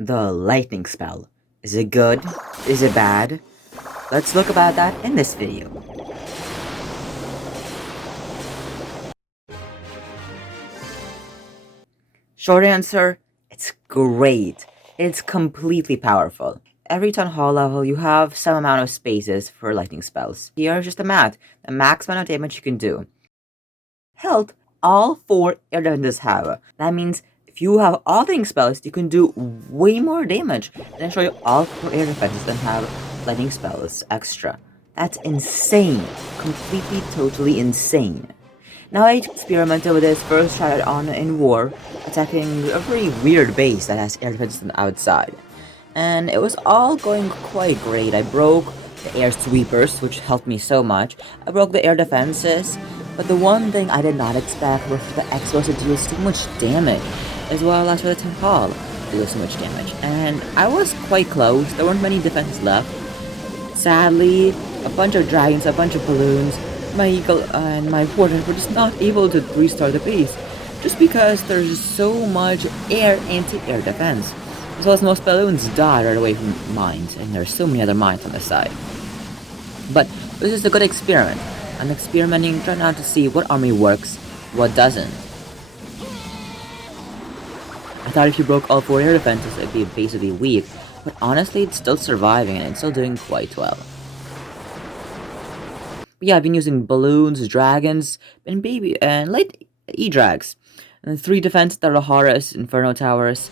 The lightning spell. Is it good? Is it bad? Let's look about that in this video. Short answer, it's great. It's completely powerful. Every town hall level, you have some amount of spaces for lightning spells. Here's just the max amount of damage you can do. Health, all 4 air defenses have. That means if you have all lightning spells, you can do way more damage than show you all 4 air defenses that have lightning spells extra. That's insane. Completely, totally insane. Now I experimented with this, first tried it on in war, attacking a very weird base that has air defenses on the outside. And it was all going quite great. I broke the air sweepers, which helped me so much. I broke the air defenses, but the one thing I did not expect was for the Expos to deal so much damage, as well as for the Town Hall to deal so much damage. And I was quite close, there weren't many defenses left. Sadly, a bunch of dragons, a bunch of balloons, my eagle and my warden were just not able to restart the base, just because there's so much air anti-air defense. As well as most balloons died right away from mines, and there's so many other mines on the side. But this is a good experiment. I'm experimenting, trying out to see what army works, what doesn't. I thought if you broke all 4 air defenses, it'd be basically weak, but honestly, it's still surviving and it's still doing quite well. But yeah, I've been using balloons, dragons, and light E-drags, and 3 defenses that are Horus, Inferno Towers,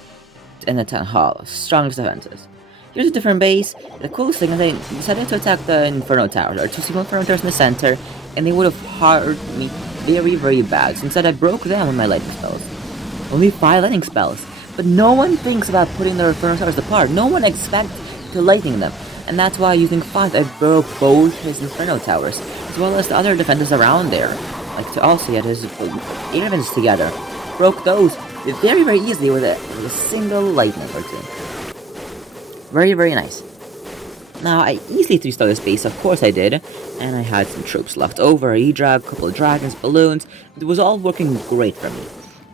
and the Town Hall. Strongest defenses. Here's a different base. The coolest thing is I decided to attack the Inferno Towers. There are 2 single Inferno Towers in the center, and they would have hurt me very, very bad. So instead, I broke them with my lightning spells. Only 5 lightning spells. But no one thinks about putting their Inferno Towers apart. No one expects to lightning them. And that's why using 5, I broke both his Inferno Towers, as well as the other defenses around there. Like to also get his 8 defenses together. Broke those very, very easily with a single lightning or 2. Very, very nice. Now, I easily 3-star this base, of course I did, and I had some troops left over, a E-drag, a couple of dragons, balloons. It was all working great for me.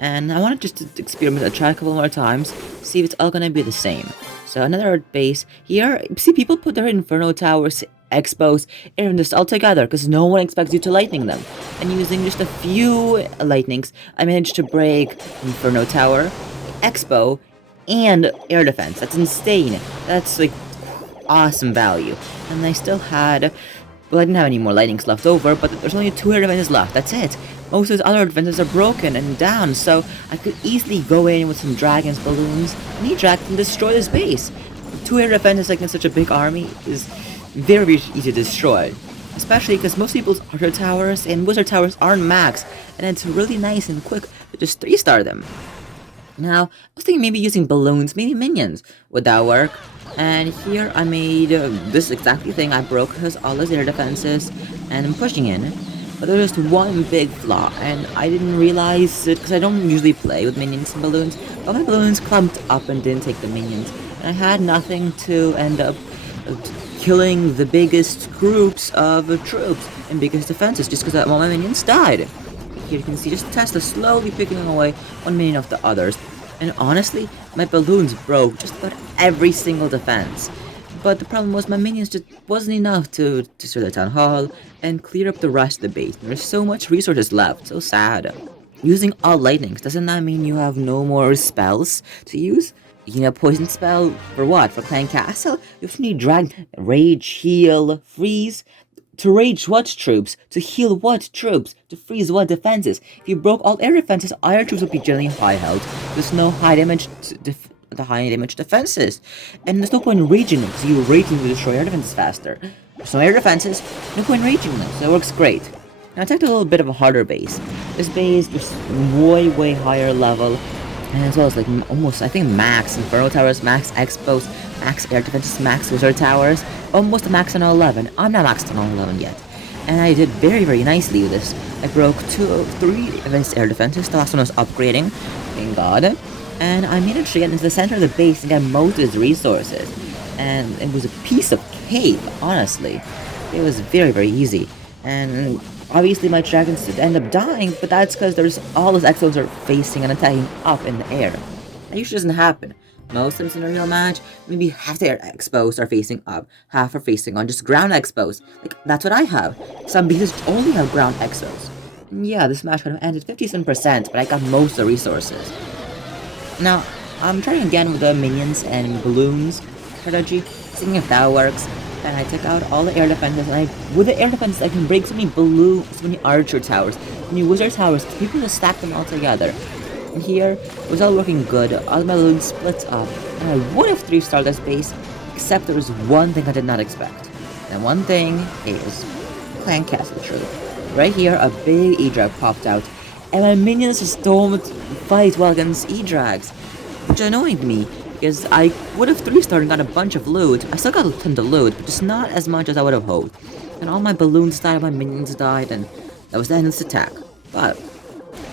And I wanted just to experiment, try a couple more times, see if it's all gonna be the same. So another base. Here, see people put their Inferno Towers, Expos, and just all together, because no one expects you to lightning them. And using just a few lightnings, I managed to break Inferno Tower, Expo, and air defense. That's insane. That's like awesome value. And I still had, well, I didn't have any more lightnings left over, but there's only 2 air defenses left. That's it. Most of those other defenses are broken and down, so I could easily go in with some dragons, balloons, and E-drag and destroy this base. 2 air defenses against such a big army is very, very easy to destroy. Especially because most people's Archer Towers and Wizard Towers aren't max, and it's really nice and quick to just 3-star them. Now, I was thinking maybe using balloons, maybe minions. Would that work? And here I made this exactly thing. I broke all his air defenses, and I'm pushing in. But there's just one big flaw, and I didn't realize it because I don't usually play with minions and balloons. All my balloons clumped up and didn't take the minions, and I had nothing to end up killing the biggest groups of troops and biggest defenses just because all my minions died. Here you can see just Tesla slowly picking away one minion of the others, and honestly, my balloons broke just about every single defense. But the problem was my minions just wasn't enough to destroy the Town Hall and clear up the rest of the base. There's so much resources left, so sad. Using all lightnings, doesn't that mean you have no more spells to use? You know, poison spell for what? For Clan Castle? You have to need drag, rage, heal, freeze. To rage what troops? To heal what troops? To freeze what defenses? If you broke all air defenses, all your troops would be generally high health. There's no high damage high damage defenses. And there's no point in raging them, because you're raging to destroy air defenses faster. There's no air defenses, no point in raging them, so it works great. Now I took a little bit of a harder base. This base was way higher level, and as well as like almost, I think, max Inferno Towers, max Expos, max air defenses, max Wizard Towers, almost max on all 11. I'm not maxed on all 11 yet. And I did very nicely with this. I broke 3 advanced air defenses, the last one was upgrading, thank god. And I managed to get into the center of the base and get most of his resources. And it was a piece of cake, honestly. It was very easy. And obviously my dragons did end up dying, but that's because there's all those exos are facing and attacking up in the air. That usually doesn't happen. Most times in a real match, maybe half the air exposed are facing up, half are facing on just ground exposed. Like, that's what I have. Some beaters only have ground exposed. And yeah, this match could have ended 57%, but I got most of the resources. Now, I'm trying again with the minions and balloons strategy, seeing if that works. And I took out all the air defenses, and with the air defenses, I can break so many balloons, so many archer towers, so many wizard towers, people just stack them all together. And here, it was all working good, all my balloons split up, and I would have 3-starred this base, except there was one thing I did not expect. And one thing is Clan Castle Troop. Right here, a big E-Drag popped out, and my minions just don't fight well against E-Drags, which annoyed me, because I would have 3-starred and got a bunch of loot. I still got a ton of loot, but just not as much as I would have hoped. And all my balloons died, my minions died, and that was the end of this attack. But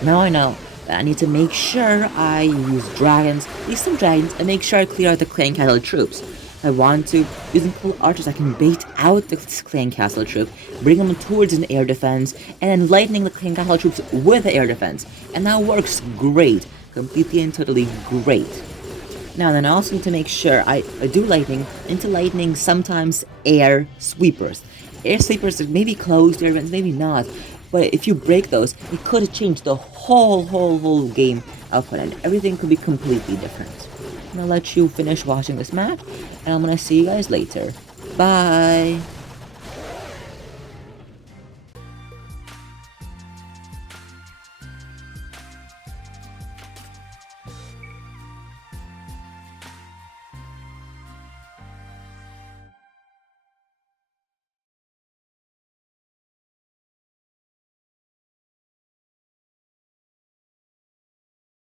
now I know that I need to make sure I use dragons, at least some dragons, and make sure I clear out the Clan Castle troops. I want to, using cool archers, I can bait out the Clan Castle troop, bring them towards an air defense, and then lightning the Clan Castle troops with the air defense. And that works great. Completely and totally great. Now then, I also need to make sure I do lightning into lightning, sometimes air sweepers. Air sweepers maybe closed air vents, maybe not. But if you break those, it could change the whole game output, and everything could be completely different. And I'll let you finish watching this match, and I'm gonna see you guys later. Bye!